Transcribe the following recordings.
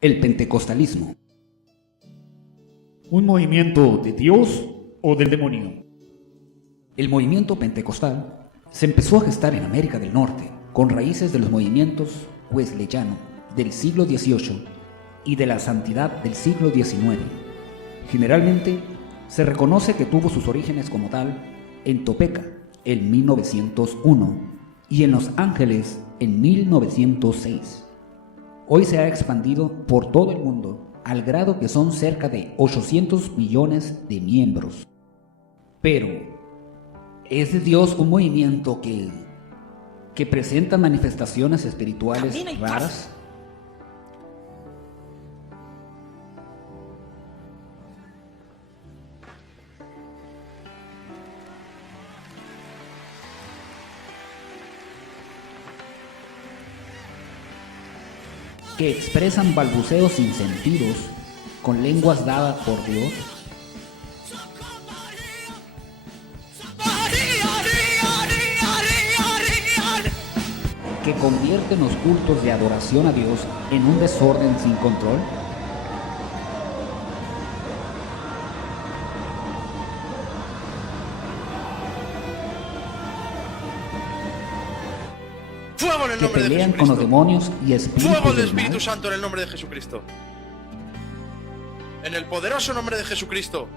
El pentecostalismo. ¿Un movimiento de Dios o del demonio? El movimiento pentecostal se empezó a gestar en América del Norte con raíces de los movimientos wesleyano del siglo XVIII y de la santidad del siglo XIX. Generalmente se reconoce que tuvo sus orígenes como tal en Topeka en 1901 y en Los Ángeles en 1906. Hoy se ha expandido por todo el mundo al grado que son cerca de 800 millones de miembros. Pero, ¿es de Dios un movimiento que presenta manifestaciones espirituales raras? Que expresan balbuceos sin sentidos con lenguas dadas por Dios? Que convierten los cultos de adoración a Dios en un desorden sin control? Fuego en el Que nombre de pelean con Jesucristo. los demonios y espíritus Fuego del del Espíritu mal? Santo en el nombre de Jesucristo. En el poderoso nombre de Jesucristo.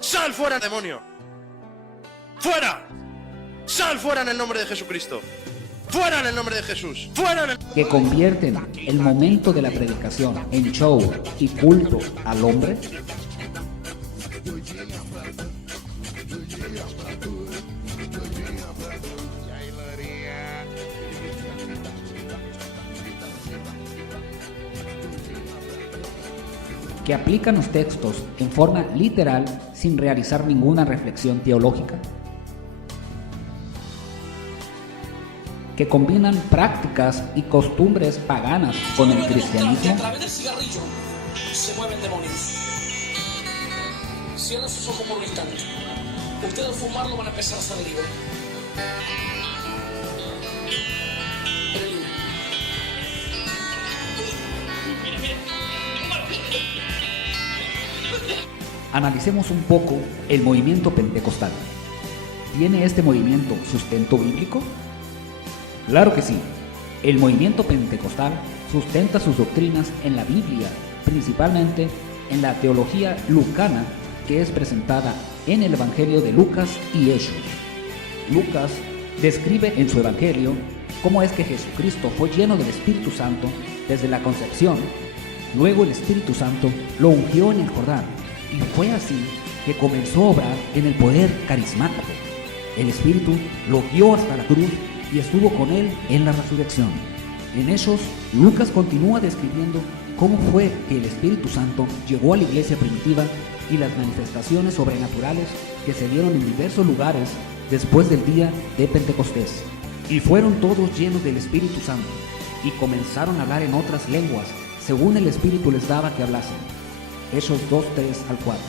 ¡Sal fuera, demonio! ¡Fuera! ¡Sal fuera en el nombre de Jesucristo! ¡Fuera en el nombre de Jesús! ¡Fuera en el... Que convierten el momento de la predicación en show y culto al hombre? Que aplican los textos en forma literal sin realizar ninguna reflexión teológica? Que combinan prácticas y costumbres paganas con el cristianismo? A través del cigarrillo se mueven demonios. Cierren sus ojos por un instante. Ustedes al fumarlo van a empezar a salir libres. Analicemos un poco el movimiento pentecostal. ¿Tiene este movimiento sustento bíblico? Claro que sí. El movimiento pentecostal sustenta sus doctrinas en la Biblia, principalmente en la teología lucana que es presentada en el Evangelio de Lucas y Hechos. Lucas describe en su Evangelio cómo es que Jesucristo fue lleno del Espíritu Santo desde la concepción. Luego el Espíritu Santo lo ungió en el Jordán y fue así que comenzó a obrar en el poder carismático. El Espíritu lo guió hasta la cruz y estuvo con él en la resurrección. En Hechos, Lucas continúa describiendo cómo fue que el Espíritu Santo llegó a la iglesia primitiva y las manifestaciones sobrenaturales que se dieron en diversos lugares después del día de Pentecostés. Y fueron todos llenos del Espíritu Santo y comenzaron a hablar en otras lenguas según el Espíritu les daba que hablasen. Hechos 2, 3 al 4.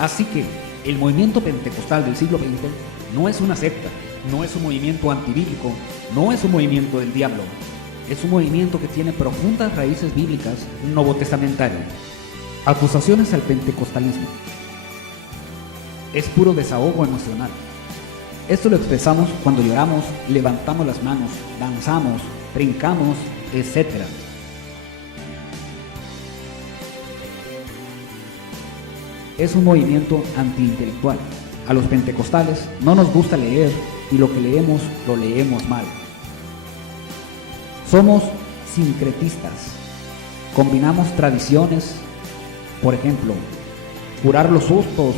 Así que el movimiento pentecostal del siglo XX no es una secta, no es un movimiento antibíblico, no es un movimiento del diablo. Es un movimiento que tiene profundas raíces bíblicas novotestamentarias. Acusaciones al pentecostalismo. Es puro desahogo emocional. Esto lo expresamos cuando lloramos, levantamos las manos, danzamos, brincamos, etc. Es un movimiento antiintelectual. A los pentecostales no nos gusta leer y lo que leemos lo leemos mal. Somos sincretistas. Combinamos tradiciones, por ejemplo, curar los sustos,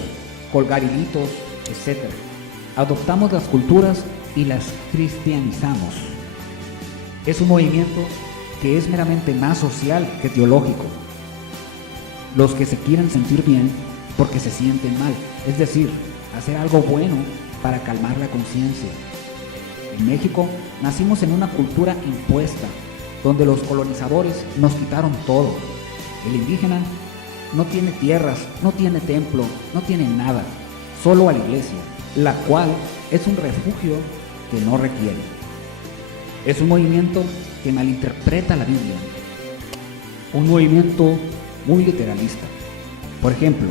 colgar hilitos, etc. Adoptamos las culturas y las cristianizamos. Es un movimiento que es meramente más social que teológico. Los que se quieren sentir bien porque se sienten mal, es decir, hacer algo bueno para calmar la conciencia. En México nacimos en una cultura impuesta, donde los colonizadores nos quitaron todo. El indígena no tiene tierras, no tiene templo, no tiene nada, solo a la iglesia, la cual es un refugio que no requiere. Es un movimiento que malinterpreta la Biblia. un movimiento muy literalista. Por ejemplo,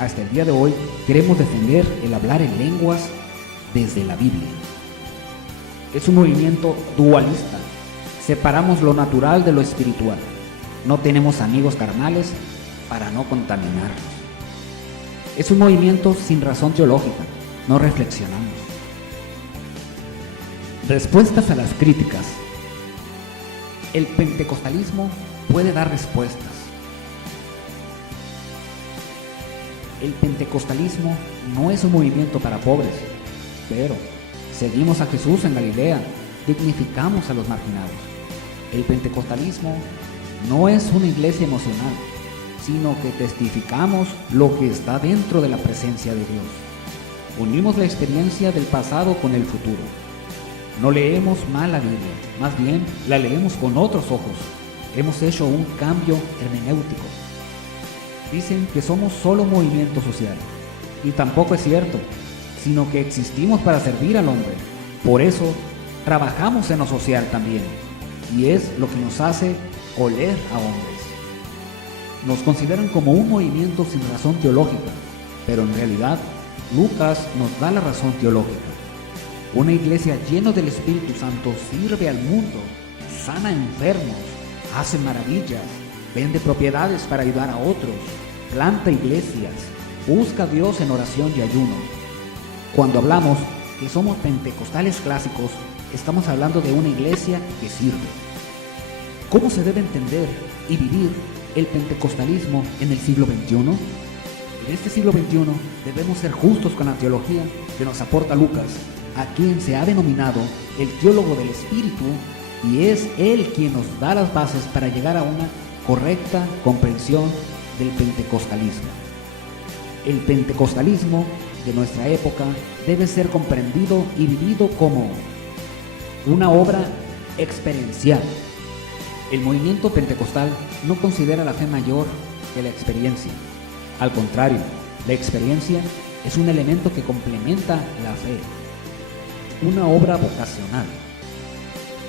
hasta el día de hoy queremos defender el hablar en lenguas desde la Biblia. Es un movimiento dualista. Separamos lo natural de lo espiritual. No tenemos amigos carnales para no contaminarnos. Es un movimiento sin razón teológica. No reflexionamos. Respuestas a las críticas. El pentecostalismo puede dar respuestas. El pentecostalismo no es un movimiento para pobres, pero seguimos a Jesús en Galilea, dignificamos a los marginados. El pentecostalismo no es una iglesia emocional, sino que testificamos lo que está dentro de la presencia de Dios. Unimos la experiencia del pasado con el futuro. No leemos mal la Biblia, más bien la leemos con otros ojos. Hemos hecho un cambio hermenéutico. Dicen que somos solo movimiento social, y tampoco es cierto, sino que existimos para servir al hombre. Por eso, trabajamos en lo social también, y es lo que nos hace oler a hombres. Nos consideran como un movimiento sin razón teológica, pero en realidad, Lucas nos da la razón teológica. Una iglesia llena del Espíritu Santo sirve al mundo, sana enfermos, hace maravillas, vende propiedades para ayudar a otros, planta iglesias, busca a Dios en oración y ayuno. Cuando hablamos que somos pentecostales clásicos, estamos hablando de una iglesia que sirve. ¿Cómo se debe entender y vivir el pentecostalismo en el siglo XXI? En este siglo XXI debemos ser justos con la teología que nos aporta Lucas, a quien se ha denominado el teólogo del Espíritu, y es él quien nos da las bases para llegar a una correcta comprensión del pentecostalismo. El pentecostalismo de nuestra época debe ser comprendido y vivido como una obra experiencial. El movimiento pentecostal no considera la fe mayor que la experiencia. Al contrario, la experiencia es un elemento que complementa la fe. Una obra vocacional.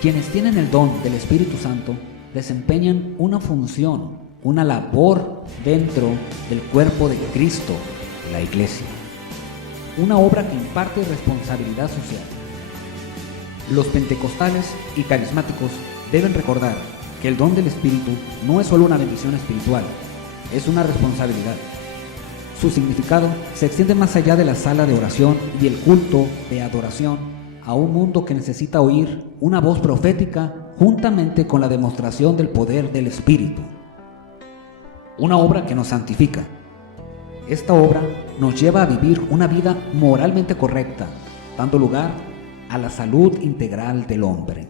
Quienes tienen el don del Espíritu Santo desempeñan una función, una labor dentro del cuerpo de Cristo, la Iglesia. Una obra que imparte responsabilidad social. Los pentecostales y carismáticos deben recordar que el don del Espíritu no es solo una bendición espiritual, es una responsabilidad. Su significado se extiende más allá de la sala de oración y el culto de adoración a un mundo que necesita oír una voz profética juntamente con la demostración del poder del Espíritu. Una obra que nos santifica. Esta obra nos lleva a vivir una vida moralmente correcta, dando lugar a la salud integral del hombre.